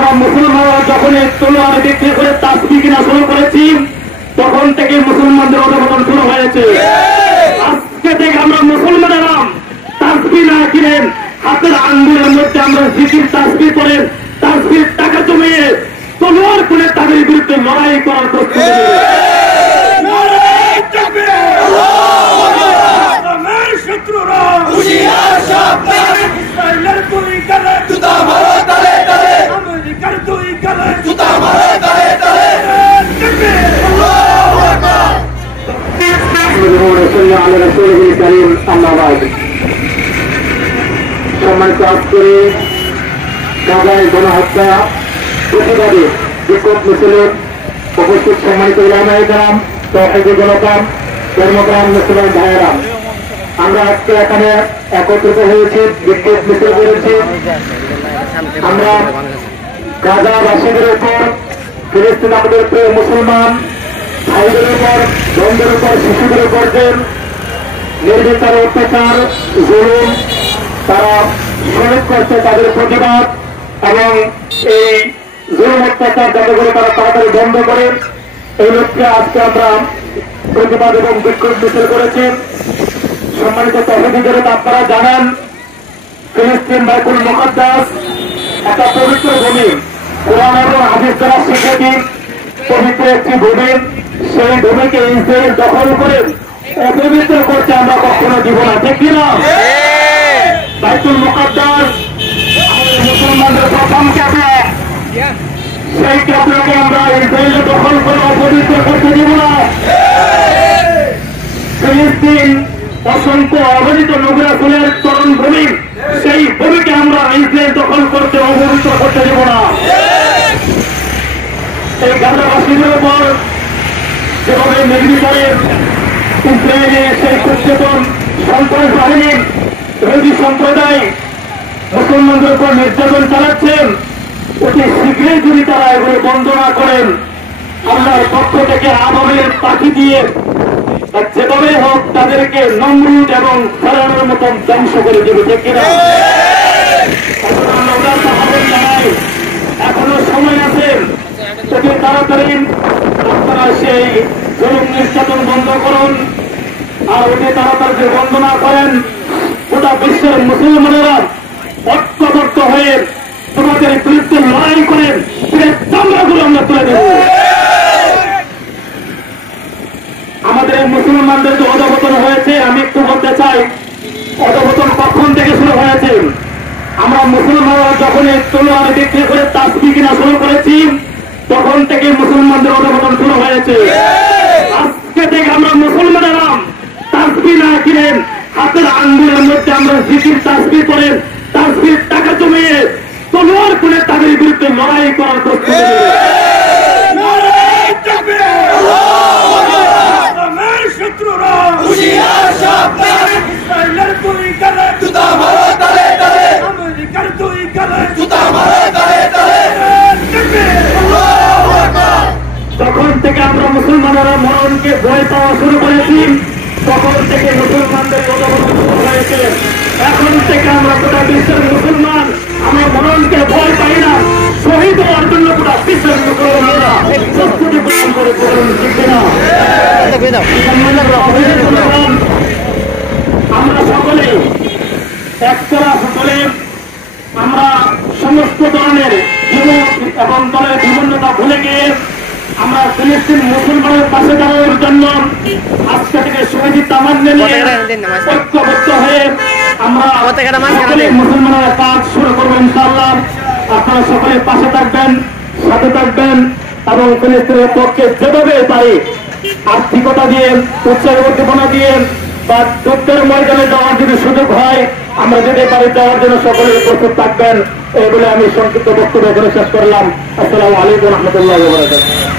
আমরা মুসলমানরা যখন তলোয়ার বিক্রি করে তাসবিহ কিনা শুরু করেছি তখন থেকে মুসলমানদের অধঃপতন শুরু হয়েছে। আজকে থেকে আমরা মুসলমানেরা তাসবিহ না কিনেন, হাতের আঙ্গুলের মধ্যে আমরা জিকির তাসবিহ করেন, তাসবিহ টাকা জমিয়ে তলোয়ার করে তাদের বিরুদ্ধে লড়াই করার প্রস্তুতি সম্মানিত আজকে গাজায় গণহত্যা প্রতিবাদে বিক্ষোভ মিছিলে উপস্থিত সম্মানিত উলামায়ে কেরাম, তৌহিদি জনতা, ধর্মপ্রাণ মুসলমান ভাইয়েরা, আমরা আজকে এখানে একত্রিত হয়েছি, বিক্ষোভ মিছিল করেছি। আমরা গাজাবাসীদের উপর, ফিলিস্তিন আমাদের প্রিয় মুসলমান ভাইদের উপর, বোনদের উপর, শিশুদের উপর যে নির্বিচার অত্যাচার, জুলুম তারা শহীদ করছে তাদের প্রতিবাদ এবং এই জুলুম অত্যাচার যাতে করে তারা তাড়াতাড়ি বন্ধ করে এই লক্ষ্যে আজকে আমরা প্রতিবাদ এবং বিক্ষোভ মিছিল করেছি। সম্মানিত তৌহিদিদের আপনারা জানেন ফিলিস্তিন বাইতুল মুকাদ্দাস একটা পবিত্র ভূমি, কোরআন এবং হাদিস দ্বারা স্বীকৃত পবিত্র একটি ভূমি। সেই ভূমিকে ইসরায়েল দখল করে অপবিত্র করতে আমরা কখনো দিব না, ঠিক কিনা? বাইতুল মুকাদ্দাস মুসলমানদের প্রথম ক্যাবলা, সেই ক্যাবলাকে আমরা ইসরায়েল দখল করে অপবিত্র করতে দিব না। ফিলিস্তিন অসংখ্য অবহিত নোংরা ফুলের তরুণ ভূমি, সেই ভূমিকে আমরা ইসরায়েল দখল করতে অপবিত্র করতে দিব না। এই গাজাবাসীদের উপর যেভাবে নির্বিচারে ইসরায়েলের সেই সচেতন সন্ত্রাস বাহিনী ইহুদি সম্প্রদায় মুসলমানদের উপর নির্যাতন চালাচ্ছেন, অতি শীঘ্রই যদি তারা এগুলো বন্ধ না করেন আল্লাহর পক্ষ থেকে আবাবের পাখি দিয়ে যেভাবে হোক তাদেরকে নমরুদ এবং ফেরানোর মতন ধ্বংস করে দেবে, ঠিক কিনা? এখনো সময় আছে, অতি তাড়াতাড়ি আপনারা সেই জুলুম নির্যাতন বন্ধ করুন। আর অতি তাড়াতাড়ি যে বন্ধ না করেন গোটা বিশ্বের মুসলমানেরা ঐক্যবদ্ধ হয়ে তোমাদের বিরুদ্ধে লড়াই করেন, চামড়াগুলো আমরা তুলে দেব। আমাদের মুসলমানদের যে অধঃপতন হয়েছে আমি একটু বলতে চাই, অধঃপতন কখন থেকে শুরু হয়েছে? আমরা মুসলমানরা যখন তলোয়ার বিক্রি করে তাসবিহ কিনা শুরু করেছি তখন থেকে মুসলমানদের অধঃপতন শুরু হয়েছে। আজকে থেকে আমরা মুসলমানেরা তাসবিহ না কিনেন, হাতের আঙ্গুলের মধ্যে আমরা জিকির তাসবিহ করেন, তাসবিহ টাকা জমিয়ে তলোয়ার করে তাদের বিরুদ্ধে লড়াই করার প্রস্তুতি তখন থেকে আমরা মুসলমানেরা মরণকে ভয় পাওয়া শুরু করেছি, তখন থেকে মুসলমানদের অধঃপতন শুরু হয়েছে। এখন থেকে আমরা গোটা বিশ্বের মুসলমান আমরা মরণকে ভয় পাই না, শহীদ হওয়ার জন্য গোটা বিশ্বের মুসলমানরা প্রস্তুতি গ্রহণ করে করুন, ঠিক না? আমরা সকলে একতরা সকলে আমরা সমস্ত ধরনের যুবক এবং দলের বিভিন্নতা ভুলে গিয়ে আমরা ফিলিস্তিন মুসলমানের পাশে দাঁড়ানোর জন্য আজকে থেকে শহীদ তামান্না নিয়ে ঐক্যবদ্ধ হয়ে আমরা মুসলমানের কাজ শুরু করবো ইনশাআল্লাহ। আপনারা সকলে পাশে থাকবেন, সাথে থাকবেন এবং ফিলিস্তিনের পক্ষে যেভাবে পারি আর্থিকতা দিয়ে, উৎসাহ উদ্দীপনা দিয়ে বা যুদ্ধের ময়দানে যাওয়ার যদি সুযোগ হয় আমরা যদি পারি যাওয়ার জন্য সকলে প্রস্তুত থাকবেন। এই বলে আমি সংক্ষিপ্ত বক্তব্য করে শেষ করলাম। আসসালামু আলাইকুম ওয়া রাহমাতুল্লাহি ওয়া বারাকাতুহু।